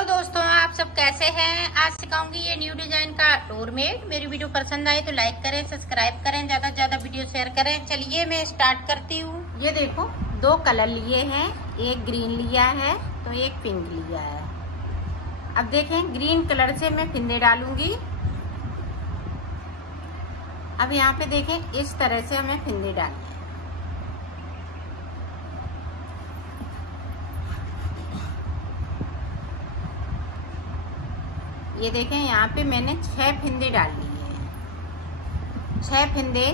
Hello दोस्तों, आप सब कैसे हैं। आज सिखाऊंगी ये न्यू डिजाइन का डोरमेट। मेरी वीडियो पसंद आए तो लाइक करें, सब्सक्राइब करें, ज्यादा से ज्यादा वीडियो शेयर करें। चलिए मैं स्टार्ट करती हूँ। ये देखो, दो कलर लिए हैं, एक ग्रीन लिया है तो एक पिंक लिया है। अब देखें, ग्रीन कलर से मैं फिंदे डालूंगी। अब यहाँ पे देखें, इस तरह से हमें फिंदे डालने हैं। ये देखें, यहाँ पे मैंने 6 फिंदे डाल लिए हैं। 6 फिंदे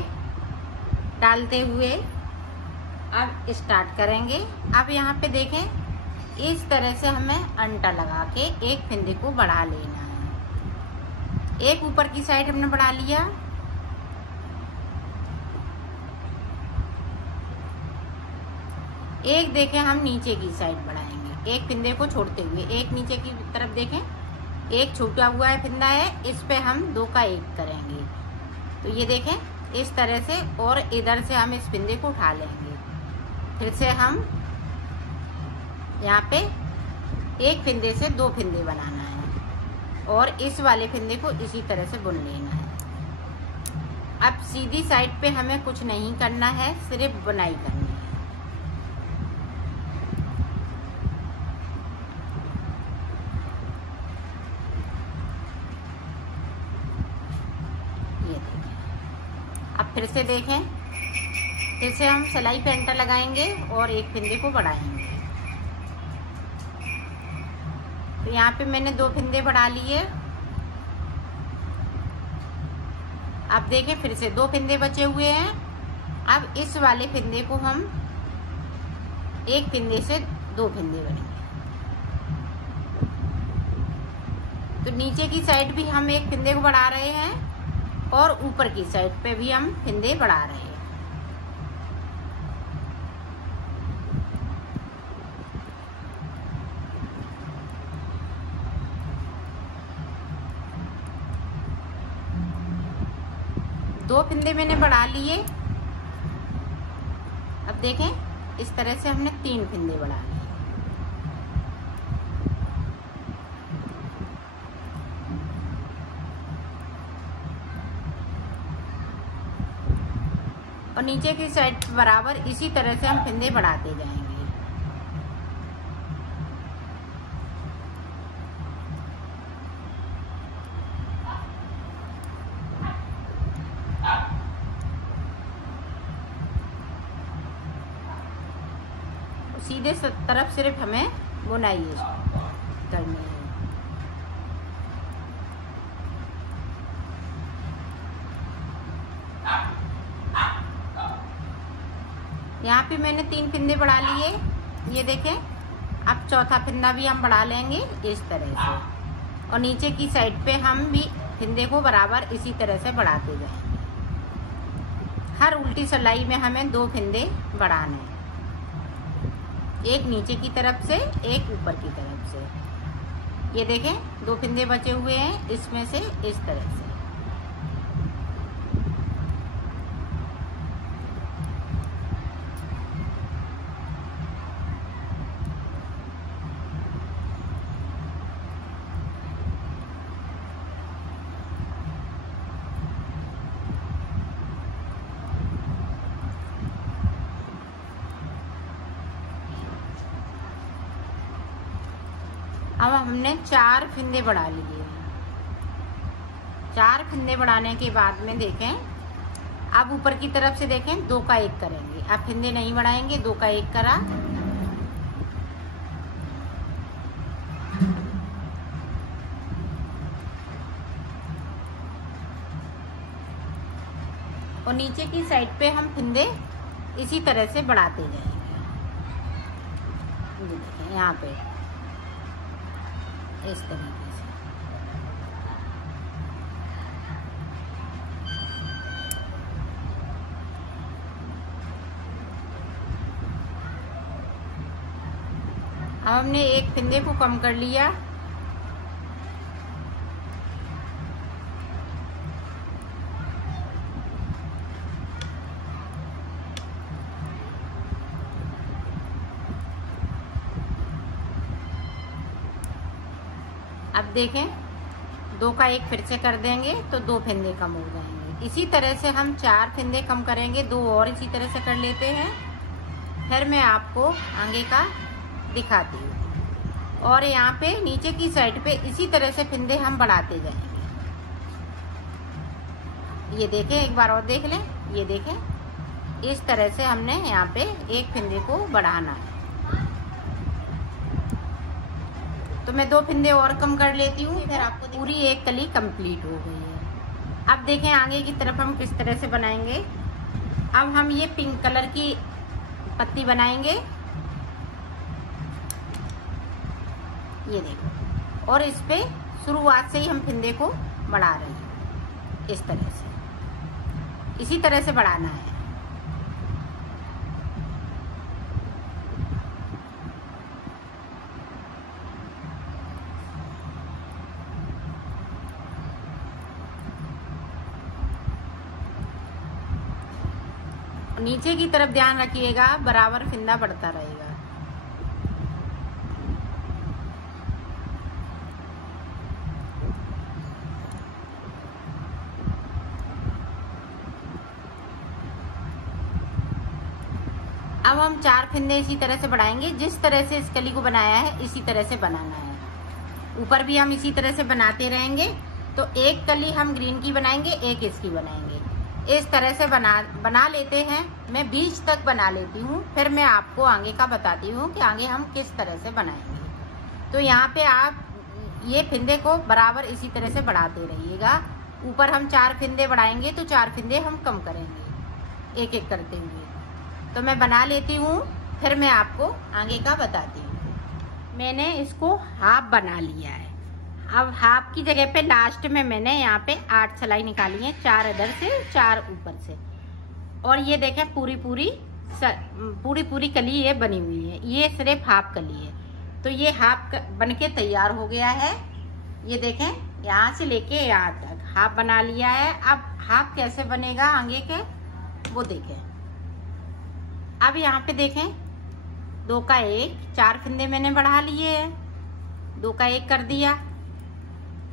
डालते हुए अब स्टार्ट करेंगे। अब यहाँ पे देखें, इस तरह से हमें अंटा लगा के एक फिंदे को बढ़ा लेना है। एक ऊपर की साइड हमने बढ़ा लिया, एक देखें हम नीचे की साइड बढ़ाएंगे। एक फिंदे को छोड़ते हुए एक नीचे की तरफ देखें, एक छूटा हुआ है फिंदा है, इस पे हम 2 का 1 करेंगे। तो ये देखें इस तरह से, और इधर से हम इस फिंदे को उठा लेंगे। फिर से हम यहाँ पे एक फिंदे से 2 फिंदे बनाना है और इस वाले फिंदे को इसी तरह से बुन लेना है। अब सीधी साइड पे हमें कुछ नहीं करना है, सिर्फ बुनाई करनी है। अब फिर से देखें, फिर से हम सिलाई पे अंटा लगाएंगे और एक फिंदे को बढ़ाएंगे। तो यहाँ पे मैंने 2 फिंदे बढ़ा लिए। अब देखें, फिर से 2 फिंदे बचे हुए हैं। अब इस वाले फिंदे को हम एक फिंदे से 2 फिंदे बढ़ेंगे। तो नीचे की साइड भी हम एक फिंदे को बढ़ा रहे हैं और ऊपर की साइड पे भी हम फिंदे बढ़ा रहे हैं। दो फिंदे मैंने बढ़ा लिए। अब देखें, इस तरह से हमने 3 फिंदे बढ़ा लिए। और नीचे की साइड बराबर इसी तरह से हम फिंदे बढ़ाते जाएंगे। सीधे तरफ सिर्फ हमें बुनाई करनी है। यहाँ पे मैंने 3 फिंदे बढ़ा लिए। ये देखें, अब चौथा फिंदा भी हम बढ़ा लेंगे इस तरह से, और नीचे की साइड पे हम भी फिंदे को बराबर इसी तरह से बढ़ाते जाएंगे। हर उल्टी सिलाई में हमें 2 फिंदे बढ़ाने हैं, एक नीचे की तरफ से एक ऊपर की तरफ से। ये देखें, 2 फिंदे बचे हुए हैं, इसमें से इस तरह से। अब हमने 4 फिंदे बढ़ा लिए। 4 फिंदे बढ़ाने के बाद में देखें, अब ऊपर की तरफ से देखें 2 का 1 करेंगे। अब फिंदे नहीं बढ़ाएंगे, 2 का 1 करा। और नीचे की साइड पे हम फिंदे इसी तरह से बढ़ाते जाएंगे। देखें यहाँ पे इस तरीके से। अब हमने एक फिंदे को कम कर लिया। अब देखें 2 का 1 फिर से कर देंगे तो 2 फंदे कम हो जाएंगे। इसी तरह से हम 4 फंदे कम करेंगे, 2 और इसी तरह से कर लेते हैं। फिर मैं आपको आगे का दिखाती हूँ। और यहाँ पे नीचे की साइड पे इसी तरह से फंदे हम बढ़ाते जाएंगे। ये देखें, एक बार और देख लें। ये देखें, इस तरह से हमने यहाँ पे एक फंदे को बढ़ाना है। तो मैं 2 फंदे और कम कर लेती हूँ, फिर आपको पूरी एक कली कंप्लीट हो गई है। अब देखें आगे की तरफ हम किस तरह से बनाएंगे। अब हम ये पिंक कलर की पत्ती बनाएंगे, ये देखो। और इस पे शुरुआत से ही हम फंदे को बढ़ा रहे हैं, इस तरह से, इसी तरह से बढ़ाना है। नीचे की तरफ ध्यान रखिएगा, बराबर फंदा बढ़ता रहेगा। अब हम 4 फंदे इसी तरह से बढ़ाएंगे। जिस तरह से इस कली को बनाया है इसी तरह से बनाना है। ऊपर भी हम इसी तरह से बनाते रहेंगे। तो एक कली हम ग्रीन की बनाएंगे, एक इसकी बनाएंगे। इस तरह से बना लेते हैं। मैं बीच तक बना लेती हूँ, फिर मैं आपको आगे का बताती हूँ कि आगे हम किस तरह से बनाएंगे। तो यहाँ पे आप ये फंदे को बराबर इसी तरह से बढ़ाते रहिएगा। ऊपर हम 4 फंदे बढ़ाएंगे तो 4 फंदे हम कम करेंगे, एक एक करते हुए। तो मैं बना लेती हूँ, फिर मैं आपको आगे का बताती हूँ। मैंने इसको हाफ बना लिया है। अब हाफ की जगह पे लास्ट में मैंने यहाँ पे 8 सिलाई निकाली है, 4 इधर से 4 ऊपर से। और ये देखें पूरी पूरी कली ये बनी हुई है। ये सिर्फ हाफ कली है। तो ये हाफ बनके तैयार हो गया है। ये देखें, यहाँ से लेके यहाँ तक हाफ बना लिया है। अब हाफ कैसे बनेगा आगे के वो देखें। अब यहाँ पे देखें 2 का 1, 4 फंदे मैंने बढ़ा लिए हैं, 2 का 1 कर दिया।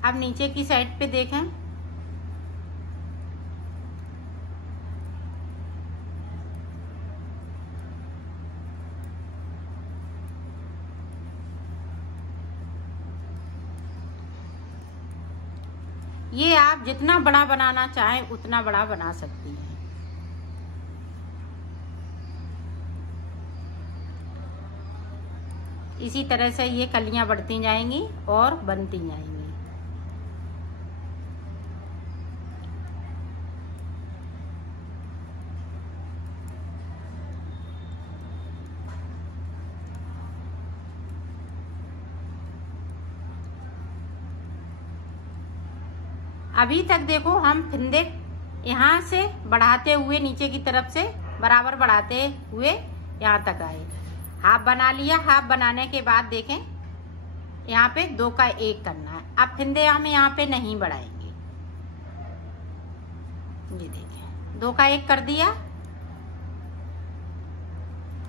अब नीचे की साइड पे देखें, ये आप जितना बड़ा बनाना चाहें उतना बड़ा बना सकती हैं। इसी तरह से ये कलियां बढ़ती जाएंगी और बनती जाएंगी। अभी तक देखो हम फंदे यहाँ से बढ़ाते हुए नीचे की तरफ से बराबर बढ़ाते हुए यहाँ तक आए। हाफ बना लिया। हाफ बनाने के बाद देखें यहाँ पे 2 का 1 करना है। अब फंदे हम यहाँ पे नहीं बढ़ाएंगे। ये देखें 2 का 1 कर दिया।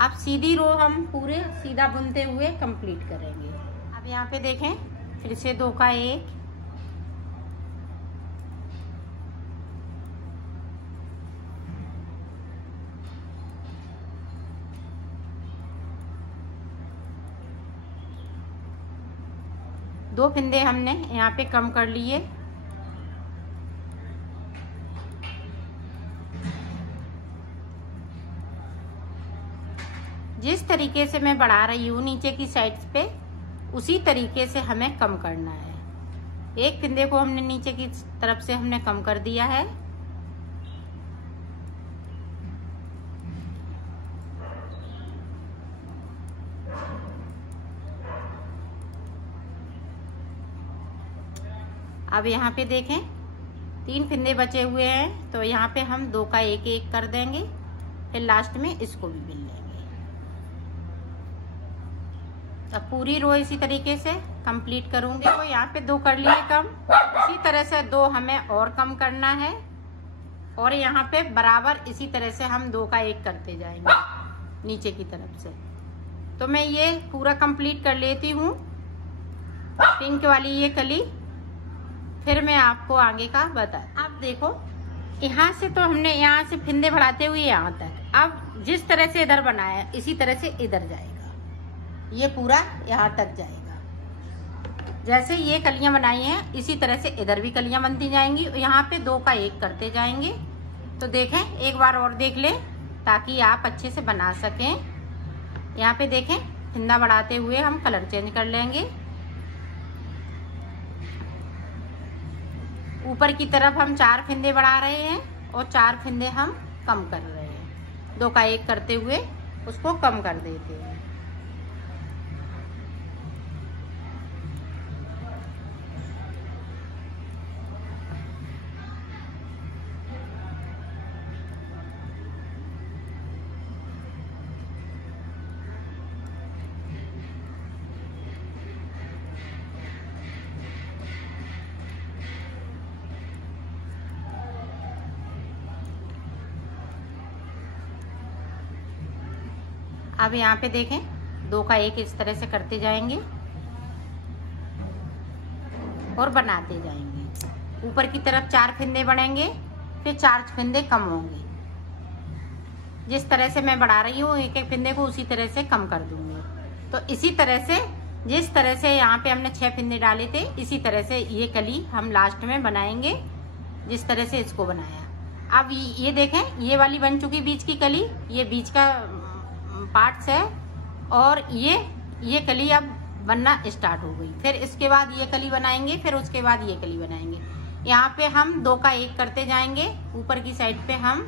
अब सीधी रो हम पूरे सीधा बुनते हुए कंप्लीट करेंगे। अब यहाँ पे देखें फिर से 2 का 1, दो फंदे हमने यहाँ पे कम कर लिए। जिस तरीके से मैं बढ़ा रही हूँ नीचे की साइड पे, उसी तरीके से हमें कम करना है। एक फंदे को हमने नीचे की तरफ से हमने कम कर दिया है। अब यहाँ पे देखें 3 फंदे बचे हुए हैं, तो यहाँ पे हम 2 का 1 1 कर देंगे। फिर लास्ट में इसको भी बिल लेंगे। अब पूरी रो इसी तरीके से कंप्लीट करूंगे। तो यहाँ पे 2 कर लिए कम, इसी तरह से 2 हमें और कम करना है। और यहाँ पे बराबर इसी तरह से हम 2 का 1 करते जाएंगे नीचे की तरफ से। तो मैं ये पूरा कंप्लीट कर लेती हूँ। पिंक वाली ये कली, फिर मैं आपको आगे का बता। अब देखो यहाँ से तो हमने यहाँ से फिंदे बढ़ाते हुए यहाँ तक, अब जिस तरह से इधर बनाया इसी तरह से इधर जाएगा, ये पूरा यहाँ तक जाएगा। जैसे ये कलियां बनाई हैं इसी तरह से इधर भी कलियां बनती जाएंगी। यहाँ पे 2 का 1 करते जाएंगे। तो देखें, एक बार और देख लें ताकि आप अच्छे से बना सकें। यहाँ पे देखें, फिंदा बढ़ाते हुए हम कलर चेंज कर लेंगे। ऊपर की तरफ हम 4 फिंदे बढ़ा रहे हैं और 4 फिंदे हम कम कर रहे हैं। 2 का 1 करते हुए उसको कम कर देते हैं। अब यहाँ पे देखें, 2 का 1 इस तरह से करते जाएंगे और बनाते जाएंगे। ऊपर की तरफ 4 फिंदे बढ़ेंगे, फिर 4 फिंदे कम होंगे। जिस तरह से मैं बढ़ा रही हूँ एक एक फिंदे को उसी तरह से कम कर दूंगी। तो इसी तरह से जिस तरह से यहाँ पे हमने 6 फिंदे डाले थे इसी तरह से ये कली हम लास्ट में बनाएंगे, जिस तरह से इसको बनाया। अब ये देखें, ये वाली बन चुकी बीच की कली, ये बीच का पार्ट्स है और ये कली अब बनना स्टार्ट हो गई। फिर इसके बाद ये कली बनाएंगे, फिर उसके बाद ये कली बनाएंगे। यहाँ पे हम 2 का 1 करते जाएंगे। ऊपर की साइड पे हम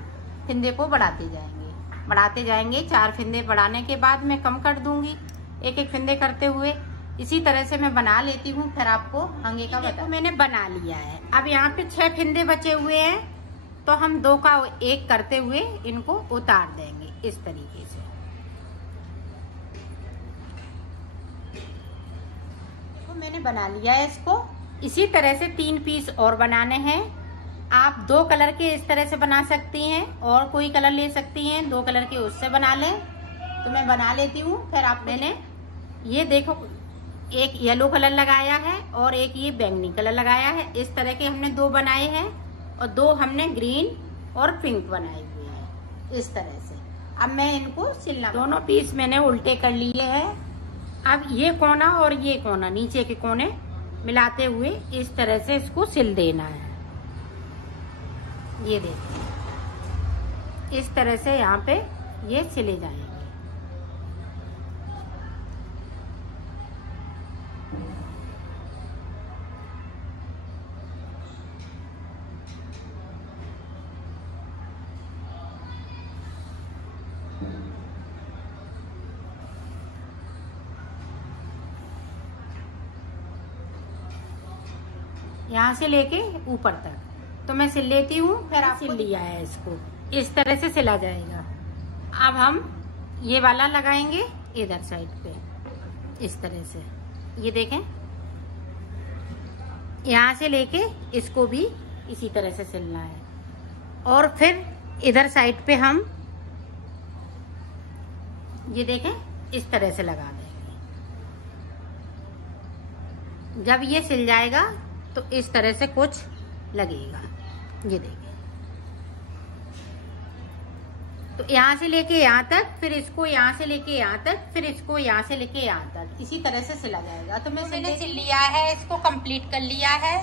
फिंदे को बढ़ाते जाएंगे। 4 फिंदे बढ़ाने के बाद मैं कम कर दूंगी एक एक फिंदे करते हुए। इसी तरह से मैं बना लेती हूँ, फिर आपको आगे का बता। मैंने बना लिया है। अब यहाँ पे 6 फिंदे बचे हुए हैं, तो हम 2 का 1 करते हुए इनको उतार देंगे इस तरीके से। मैंने बना लिया है इसको। इसी तरह से 3 पीस और बनाने हैं। आप 2 कलर के इस तरह से बना सकती हैं और कोई कलर ले सकती हैं, 2 कलर के उससे बना लें। तो मैं बना लेती हूँ, फिर आप मैंने ये देखो, एक येलो कलर लगाया है और एक ये बैंगनी कलर लगाया है। इस तरह के हमने 2 बनाए हैं और 2 हमने ग्रीन और पिंक बनाए हुए हैं इस तरह से। अब मैं इनको सिलना, दोनों पीस मैंने उल्टे कर लिए हैं। अब ये कोना और ये कोना, नीचे के कोने मिलाते हुए इस तरह से इसको सिल देना है। ये देखिए, इस तरह से यहाँ पे ये सिले जाएंगे। यहाँ से लेके ऊपर तक तो मैं सिल लेती हूँ, फिर आप सिल लिया है इसको इस तरह से सिला जाएगा। अब हम ये वाला लगाएंगे इधर साइड पे इस तरह से। ये देखें, यहाँ से लेके इसको भी इसी तरह से सिलना है और फिर इधर साइड पे हम ये देखें इस तरह से लगा देंगे। जब ये सिल जाएगा तो इस तरह से कुछ लगेगा। ये देखिए, तो यहाँ से लेके यहाँ तक, फिर इसको यहाँ से लेके यहाँ तक, फिर इसको यहाँ से लेके यहाँ तक, इसी तरह से सिला जाएगा। तो मैंने सिल लिया है, इसको कंप्लीट कर लिया है।